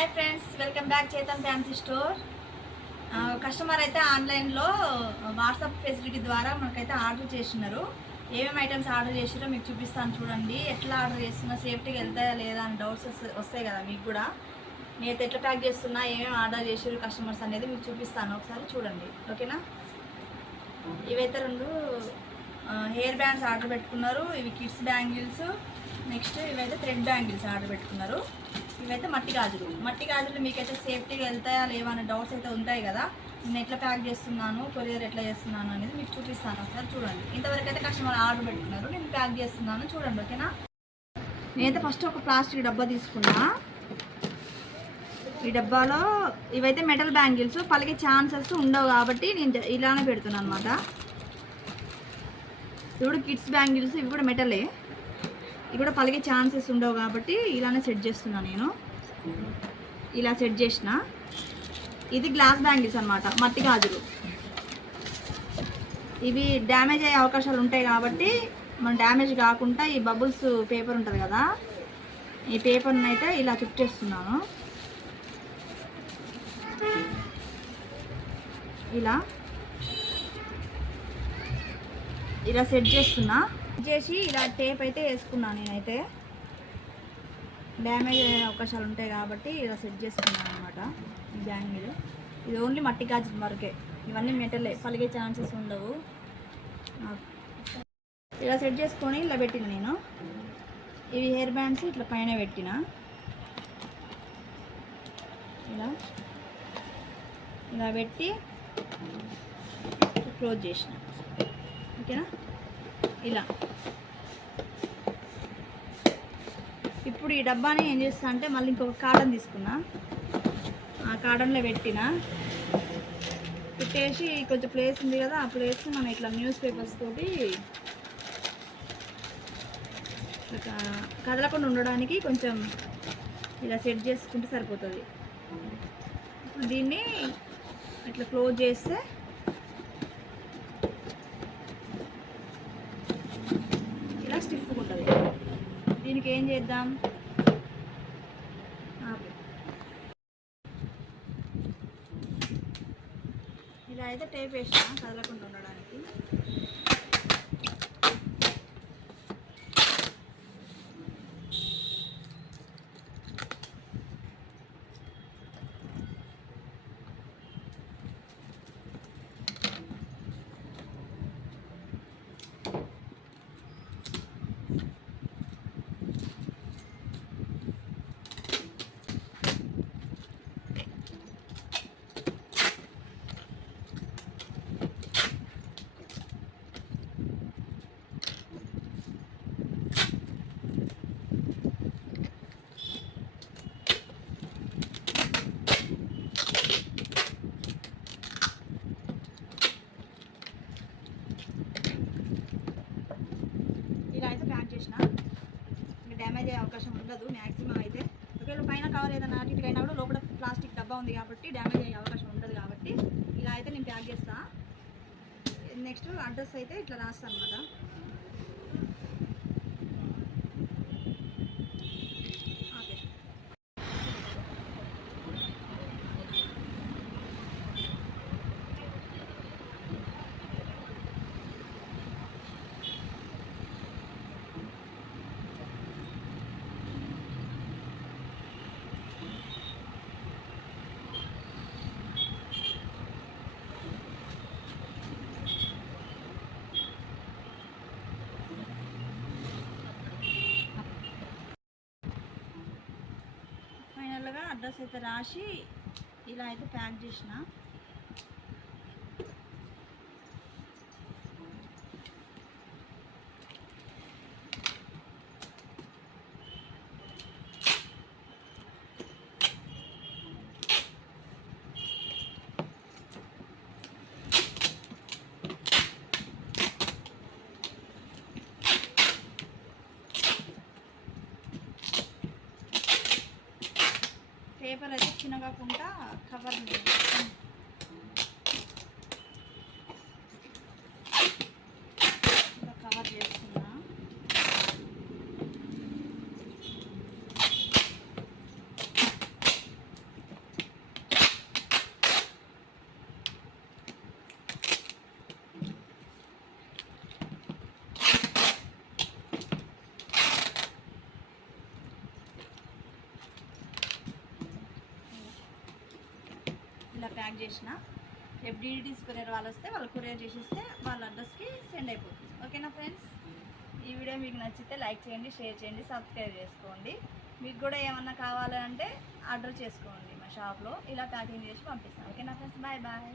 Hi friends welcome back Chetan fancy store. Customer అయితే ఆన్లైన్లో WhatsApp facility ద్వారా మనకైతే ఆర్డర్ చేసినారు. ఏమేమి ఐటమ్స్ ఆర్డర్ చేసిరో మీకు చూపిస్తాను చూడండి. ఎట్లా ఆర్డర్ చేస్తున్నా సేఫ్టీగా వెళ్తాయా లేదా అని డౌట్స్ వస్తాయి కదా మీకు కూడా. నేను ఎట్లా ప్యాక్ చేస్తున్నా ఏమేమి ఆర్డర్ చేసారు కస్టమర్స్ అనేది మీకు చూపిస్తాను. ఒకసారి చూడండి. ఓకేనా? ఇవైతే రెండు హెయిర్ బ్యాండ్స్ ఆర్డర్ పెట్టుకున్నారు. ఇవి కిడ్స్ బ్యాంగిల్స్. నెక్స్ట్ ఇవైతే థ్రెడ్ బ్యాంగిల్స్ ఆర్డర్ పెట్టుకున్నారు. ఇవైతే మట్టి గాజులు. మట్టి గాజులు మీకైతే సేఫ్టీగా వెళ్తాయా లేవా అనే డౌట్స్ అయితే ఉంటాయి కదా. నేను ఎట్లా ప్యాక్ చేస్తున్నాను కొరియర్ ఎట్లా చేస్తున్నాను అనేది మీకు చూపిస్తాను ఒకసారి చూడండి. ఇంతవరకు అయితే కస్టమర్ ఆర్డర్ పెట్టుకున్నారు నేను ప్యాక్ చేస్తున్నాను చూడండి ఓకేనా? నేనైతే ఫస్ట్ ఒక ప్లాస్టిక్ డబ్బా తీసుకున్నా. ఈ డబ్బాలో ఇవైతే మెటల్ బ్యాంగిల్స్ పలికే ఛాన్సెస్ ఉండవు కాబట్టి నేను ఇలానే పెడుతున్నాను అనమాట ఇప్పుడు కిడ్స్ బ్యాంగిల్స్ ఇవి కూడా మెటలే. ఇవి కూడా పలిగే ఛాన్సెస్ ఉండవు కాబట్టి ఇలానే సెట్ చేస్తున్నాను నేను. ఇలా సెట్ చేసిన. ఇది గ్లాస్ బ్యాంగిల్స్ అనమాట మట్టి గాజులు. ఇవి డ్యామేజ్ అయ్యే అవకాశాలు ఉంటాయి కాబట్టి మనం డ్యామేజ్ కాకుండా ఈ బబుల్స్ పేపర్ ఉంటుంది కదా ఈ పేపర్ని అయితే ఇలా చుట్టేస్తున్నాను ఇలా. ఇలా సెట్ చేస్తున్నా. చేసి ఇలా టేప్ అయితే వేసుకున్నాను నేనైతే. డ్యామేజ్ అయ్యే అవకాశాలు ఉంటాయి కాబట్టి ఇలా సెట్ చేసుకున్నాను అనమాట ఈ బ్యాంగిల్. ఇది ఓన్లీ మట్టి గాజు వరకే. ఇవన్నీ మెటలే పలిగే ఛాన్సెస్ ఉండవు. ఇలా సెట్ చేసుకొని ఇలా పెట్టిన నేను. ఇవి హెయిర్ బ్యాండ్స్ ఇట్లా పైన పెట్టిన. ఇలా. ఇలా పెట్టి క్లోజ్ చేసిన. ఓకేనా? ఇలా. ఇప్పుడు ఈ డబ్బాని ఏం చేస్తా అంటే మళ్ళీ ఇంకొక కాటన్ తీసుకున్నా. ఆ కాటన్లో పెట్టిన. పెట్టేసి కొంచెం ప్లేస్ ఉంది కదా ఆ ప్లేస్ మనం ఇట్లా న్యూస్ పేపర్స్ తోటి కదలకుండా ఉండడానికి కొంచెం ఇలా సెట్ చేసుకుంటే సరిపోతుంది. ఇప్పుడు దీన్ని ఇట్లా క్లోజ్ చేస్తే ఇలా స్టిఫ్గా ఉంటుంది దీనికి ఏం చేద్దాం? ఇలా అయితే టేప్ వేసిన కదలకుండా ఉండడానికి ఇలా అయితే ప్యాక్ చేసిన ఇంకా డ్యామేజ్ అయ్యే అవకాశం ఉండదు మ్యాక్సిమం అయితే ఒకవేళ పైన కవర్ ఏదైనా అటు ఇటు అయినా కూడా లోపల ప్లాస్టిక్ డబ్బా ఉంది కాబట్టి డ్యామేజ్ అయ్యే అవకాశం ఉండదు కాబట్టి ఇలా అయితే నేను ప్యాక్ చేస్తా. నెక్స్ట్ అడ్రస్ అయితే ఇట్లా రాస్తాను అనమాట అడ్రస్ అయితే రాసి ఇలా అయితే ప్యాక్ చేసిన. పేపర్ అయితే చిన్నగాకుండా కవర్ ఇలా కవర్ చేస్తున్నా ఇలా ప్యాక్ చేసిన ఎఫ్డిడిటీస్ కొరియర్ వాళ్ళు వస్తే వాళ్ళు కొరియర్ చేసేస్తే వాళ్ళ అడ్రస్కి సెండ్ అయిపోతుంది. ఓకేనా ఫ్రెండ్స్ ఈ వీడియో మీకు నచ్చితే లైక్ చేయండి షేర్ చేయండి సబ్స్క్రైబ్ చేసుకోండి. మీకు కూడా ఏమన్నా కావాలంటే ఆర్డర్ చేసుకోండి మా షాప్లో ఇలా ప్యాకింగ్ చేసి పంపిస్తాను ఓకేనా ఫ్రెండ్స్ బాయ్ బాయ్